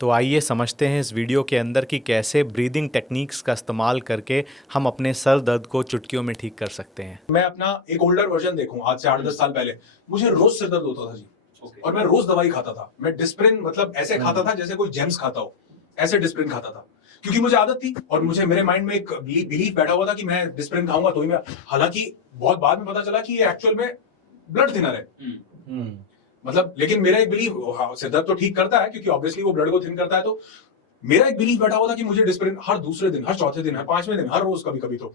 तो आइए समझते हैं इस वीडियो के अंदर कि कैसे ब्रीदिंग टेक्निक्स का इस्तेमाल करके हम अपने सर दर्द को चुटकियों में ठीक कर सकते हैं। मैं अपना एक ओल्डर वर्जन देखूं, आज से 8-10 साल पहले मुझे रोज सिर दर्द होता था जी। और मैं रोज दवाई खाता था। मैं डिस्प्रिन मतलब ऐसे खाता था जैसे कोई जेम्स खाता हो, ऐसे डिस्प्रिन खाता था क्योंकि मुझे आदत थी और मुझे मेरे माइंड में एक बिलीफ बैठा हुआ था कि मैं डिस्प्रिन खाऊंगा तो ही मैं, हालांकि बहुत बाद में पता चला कि ये एक्चुअल में ब्लड थिनर है। मतलब लेकिन मेरा एक बिलीफ, सिर दर्द तो ठीक करता है क्योंकि ऑब्वियसली वो ब्लड को थिन करता है, तो मेरा एक बिलीफ बैठा हुआ था कि मुझे डिस्प्रिन हर दूसरे दिन, हर चौथे दिन, हर पांचवें दिन, हर रोज कभी कभी। तो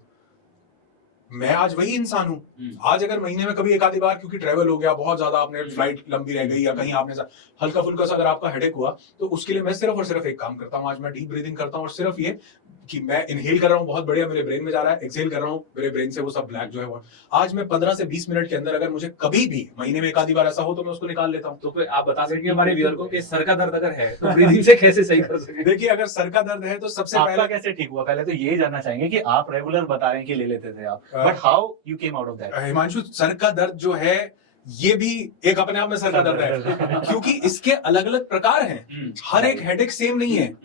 मैं आज वही इंसान हूं। आज अगर महीने में कभी एक आधी बार क्योंकि ट्रैवल हो गया बहुत ज्यादा, आपने फ्लाइट लंबी रह गई या कहीं आपने हल्का फुल्का सा अगर आपका हेडेक हुआ, तो उसके लिए मैं सिर्फ और सिर्फ एक काम करता हूं। आज मैं डीप ब्रीदिंग करता हूं और सिर्फ ये कि मैं इनहेल कर रहा हूं, बहुत बढ़िया मेरे ब्रेन में जा रहा है, एक्सहेल कर रहा हूं, मेरे ब्रेन से वो सब ब्लैक जो है वो आज मैं 15 से 20 मिनट के अंदर, अगर मुझे कभी भी महीने में एक आधी बार ऐसा हो तो मैं उसको निकाल लेता हूं। तो फिर आप बता सकेंगे हमारे व्यूअर को कि सर का दर्द अगर है तो ब्रीदिंग से कैसे सही कर सकें? देखिए, अगर सर का दर्द है तो सबसे आपका पहले कैसे ठीक हुआ? पहले तो ये जानना चाहेंगे कि आप रेगुलर बता रहे हैं कि ले लेते थे आप, but how you came out of that? Himanshu, sir का दर्द जो है ये भी एक अपने आप में सर का दर्द है क्योंकि इसके अलग अलग प्रकार हैं। हर एक हेडेक सेम नहीं है।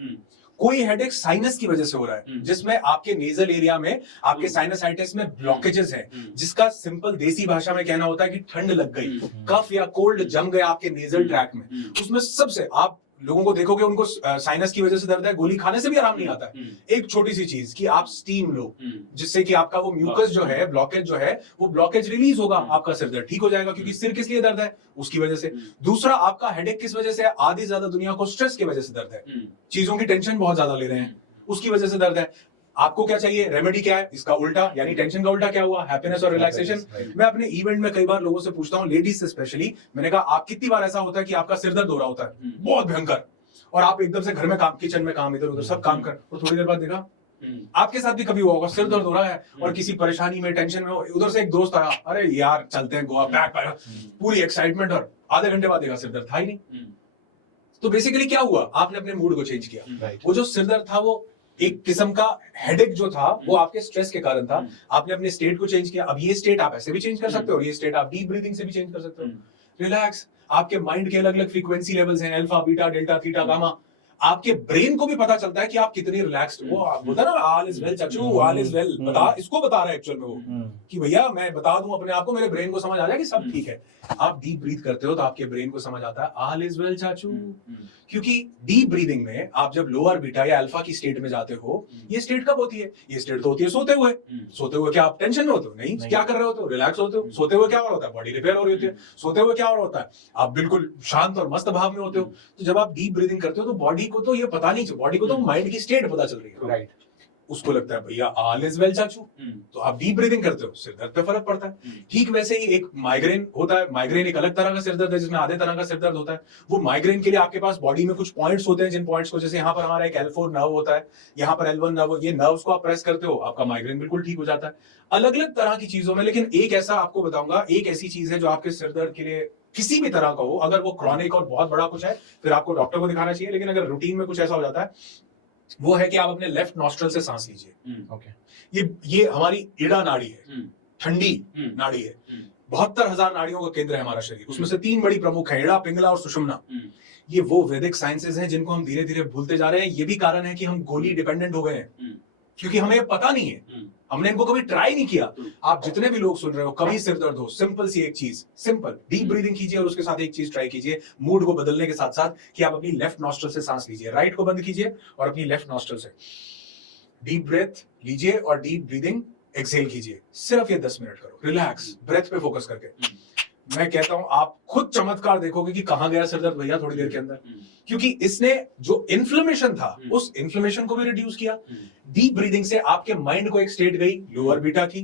कोई हेडेक साइनस की वजह से हो रहा है जिसमें आपके नेजल एरिया में, आपके साइनसाइटिस में ब्लॉकेजेस हैं, जिसका सिंपल देसी भाषा में कहना होता है कि ठंड लग गई, कफ या कोल्ड जम गया आपके नेजल ट्रैक में। उसमें सबसे आप लोगों को देखोगे उनको साइनस की वजह से दर्द है, गोली खाने से भी आराम नहीं आता है। एक छोटी सी चीज कि आप स्टीम लो, जिससे कि आपका वो म्यूकस जो है, ब्लॉकेज जो है, वो ब्लॉकेज रिलीज होगा, आपका सिर दर्द ठीक हो जाएगा। क्योंकि सिर किस लिए दर्द है? उसकी वजह से। दूसरा, आपका हेडेक किस वजह से है? आधी ज्यादा दुनिया को स्ट्रेस की वजह से दर्द है, चीजों की टेंशन बहुत ज्यादा ले रहे हैं, उसकी वजह से दर्द है। आपको क्या चाहिए? रेमेडी क्या है? इसका उल्टा, यानी टेंशन का उल्टा क्या हुआ? हैप्पीनेस और रिलैक्सेशन। मैं अपने इवेंट में कई बार लोगों से पूछता हूँ, लेडीज से स्पेशली, मैंने कहा आप कितनी बार ऐसा होता है कि आपका सिर दर्द हो रहा होता है बहुत भयंकर, और आप एकदम से घर में काम, किचन में काम, इधर उधर सब काम कर, और थोड़ी देर बाद देखा आपके साथ भी कभी हुआ होगा, सिर दर्द हो रहा है और किसी परेशानी में, टेंशन में, उधर से एक दोस्त आया, अरे यार चलते हैं गोवा, बैक पूरी एक्साइटमेंट, और आधे घंटे बाद देखा सिर दर्द था ही नहीं। तो बेसिकली क्या हुआ? आपने अपने मूड को चेंज किया। वो जो सिर दर्द था वो एक किस्म का हेडेक जो था वो आपके स्ट्रेस के कारण था। आपने अपने स्टेट को चेंज किया। अब ये स्टेट आप ऐसे भी चेंज कर सकते हो और ये स्टेट आप डीप ब्रीदिंग से भी चेंज कर सकते हो। रिलैक्स, आपके माइंड के अलग अलग फ्रीक्वेंसी लेवल्स हैं, alpha, beta, delta, theta, gamma. आपके ब्रेन को भी पता चलता है कि आप कितनी रिलैक्स्ड हो। आप बोलते ना, ऑल इज वेल चाचू, ऑल इज वेल, बता, इसको बता रहा है एक्चुअल में वो कि भैया मैं बता दूं अपने आप को, मेरे ब्रेन को समझ आ जाए कि सब ठीक है। आप डीप ब्रीथ करते हो तो आपके ब्रेन को समझ आता है ऑल इज वेल चाचू। क्योंकि डीप ब्रीदिंग में आप जब लोअर बीटा या अल्फा की स्टेट में जाते हो, ये स्टेट कब होती है? ये स्टेट तो होती है सोते हुए। सोते हुए क्या आप टेंशन में होते हो? नहीं। क्या कर रहे होते हो? रिलैक्स होते हो। सोते हुए क्या हो रहा होता है? बॉडी रिपेयर हो रही होती है। सोते हुए क्या हो रहा होता है? आप बिल्कुल शांत और मस्त भाव में होते हो। तो जब आप डीप ब्रीदिंग करते हो तो बॉडी को तो ये पता नहीं, बॉडी को तो माइंड की स्टेट पता चल रही है, राइट? उसको लगता है भैया ऑल इज वेल चाचू, तो आप डीप ब्रीदिंग करते हो, सिर दर्द पे फर्क पड़ता है। ठीक वैसे ही एक माइग्रेन होता है। माइग्रेन एक अलग तरह का सिर दर्द है जिसमें आधे तरह का सिर दर्द होता है। वो माइग्रेन के लिए आपके पास बॉडी में कुछ पॉइंट्स होते हैं, जिन पॉइंट्स को, जैसे यहाँ पर हमारा एक L4 नर्व होता है, यहाँ पर L1 नर्व, ये नर्व्स को आप प्रेस करते हो, आपका माइग्रेन बिल्कुल ठीक हो जाता है। अलग अलग तरह की चीजों में, लेकिन एक ऐसा आपको बताऊंगा, एक ऐसी चीज है जो आपके सिर दर्द के लिए किसी भी तरह का हो, अगर वो क्रॉनिक और बहुत बड़ा कुछ है फिर आपको डॉक्टर को दिखाना चाहिए, लेकिन अगर रूटीन में कुछ ऐसा हो जाता है, वो है कि आप अपने लेफ्ट नॉस्ट्रल से सांस लीजिए। ओके। ये हमारी इड़ा नाड़ी है, ठंडी नाड़ी है। 72,000 नाड़ियों का केंद्र है हमारा शरीर, उसमें से 3 बड़ी प्रमुख है, इड़ा, पिंगला और सुषुम्ना। ये वो वैदिक साइंसेज हैं जिनको हम धीरे धीरे भूलते जा रहे हैं। ये भी कारण है कि हम गोली डिपेंडेंट हो गए हैं, क्योंकि हमें पता नहीं है, हमने इनको कभी ट्राई नहीं किया। आप जितने भी लोग सुन रहे हो, कभी सिर दर्द हो, सिंपल सी एक चीज, सिंपल डीप ब्रीदिंग कीजिए और उसके साथ एक चीज ट्राई कीजिए, मूड को बदलने के साथ साथ, कि आप अपनी लेफ्ट नॉस्ट्रल से सांस लीजिए, राइट को बंद कीजिए और अपनी लेफ्ट नॉस्ट्रल से डीप ब्रेथ लीजिए और डीप ब्रीदिंग एक्सहेल कीजिए। सिर्फ ये 10 मिनट करो, रिलैक्स, ब्रेथ पे फोकस करके। मैं कहता हूं आप खुद चमत्कार देखोगे कि कहां गया सिर दर्द भैया थोड़ी देर के अंदर, क्योंकि इसने जो इन्फ्लेमेशन था उस इन्फ्लेमेशन को भी रिड्यूस किया। डीप ब्रीदिंग से आपके माइंड को एक स्टेट गई लोअर बीटा की,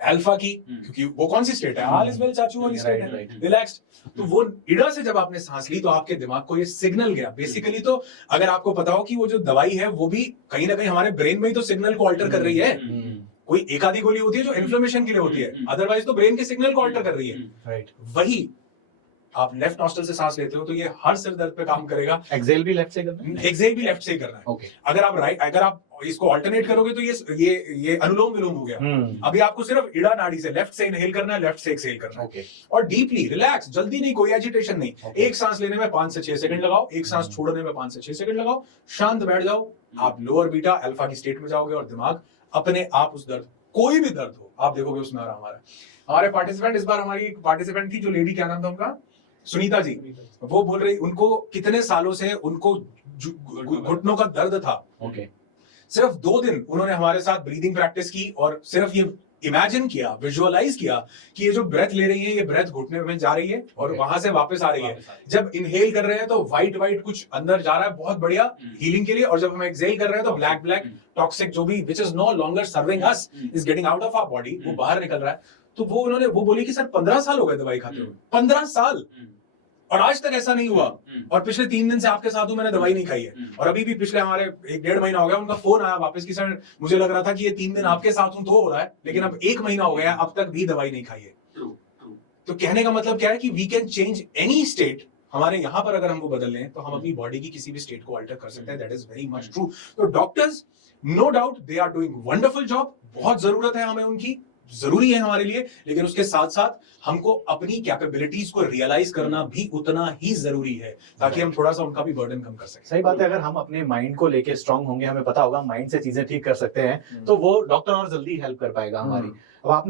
अल्फा की, क्योंकि वो कौन सी स्टेट है? ऑल इज वेल चाचू वाली स्टेट है, रिलैक्स्ड। तो वो इड़ा से जब आपने सांस ली तो आपके दिमाग को ये सिग्नल गया। बेसिकली तो अगर आपको पता हो कि वो जो दवाई है वो भी कहीं ना कहीं हमारे ब्रेन में ही तो सिग्नल को अल्टर कर रही है। कोई एक आधी गोली होती है जो इन्फ्लेमेशन के लिए होती है, अदरवाइज तो ब्रेन के सिग्नल को अल्टर कर रही है, राइट? वही आप लेफ्ट नॉस्ट्रल से सांस लेते हो तो ये हर सिर दर्द पे काम करेगा। एक्सेल भी लेफ्ट से करना है? एक्सेल भी लेफ्ट से ही करना है। ओके। अगर आप इसको अल्टरनेट करोगे तो ये अनुलोम विलोम हो गया। अभी आपको सिर्फ इड़ा नाड़ी से लेफ्ट से इनहेल करना है, लेफ्ट से एक्सहेल करना है। ओके। और डीपली रिलैक्स, जल्दी नहीं, कोई एजिटेशन नहीं। Okay. एक सांस लेने में 5 से 6 सेकंड लगाओ, एक सांस छोड़ने में 5 से 6 सेकंड लगाओ, शांत बैठ जाओ, आप लोअर बीटा अल्फा की स्टेट में जाओगे और दिमाग अपने आप उस दर्द, कोई भी दर्द हो, आप देखोगे उसमें आराम आ रहा है। हमारे पार्टिसिपेंट, इस बार हमारी पार्टिसिपेंट थी जो लेडी, क्या नाम था उनका, सुनीता जी, वो बोल रही उनको कितने सालों से उनको घुटनों का दर्द था। ओके। सिर्फ 2 दिन उन्होंने हमारे साथ ब्रीदिंग प्रैक्टिस की और सिर्फ ये इमेजिन किया, विजुअलाइज किया कि ये जो ब्रेथ ले रही है ये ब्रेथ घुटने में जा रही है और वहां से वापस आ रही है। जब इनहेल कर रहे हैं तो व्हाइट व्हाइट कुछ अंदर जा रहा है, बहुत बढ़िया हीलिंग के लिए, और जब हम एक्सहेल कर रहे हैं तो ब्लैक ब्लैक टॉक्सिक जो भी which is no longer serving us is getting out of our body, वो बाहर निकल रहा है। तो वो बोली कि सर 15 साल हो गए दवाई खाते हुए, 15 साल, और आज तक ऐसा नहीं हुआ। और पिछले 3 दिन से आपके साथ हूं, मैंने दवाई नहीं खाई है। और अभी भी पिछले हमारे 1-1.5 महीना हो गया, उनका फोन आया वापस की सर मुझे लग रहा था कि ये 3 दिन आपके साथ हूं तो हो रहा है, लेकिन अब 1 महीना हो गया, अब तक भी दवाई नहीं खाई है। तो कहने का मतलब क्या है कि we can change any state. हमारे यहाँ पर अगर हम वो बदल लें तो हम अपनी बॉडी की किसी भी स्टेट को अल्टर कर सकते हैं। That is very much true. तो doctors, no doubt they are doing wonderful job, बहुत जरूरत है हमें उनकी, जरूरी है हमारे लिए, लेकिन उसके साथ साथ हमको अपनी कैपेबिलिटीज को रियलाइज करना भी उतना ही जरूरी है ताकि हम थोड़ा सा उनका भी बर्डन कम कर सकें। सही बात है, अगर हम अपने माइंड को लेके स्ट्रांग होंगे, हमें पता होगा माइंड से चीजें ठीक कर सकते हैं, तो वो डॉक्टर और जल्दी हेल्प कर पाएगा हमारी। अब आपने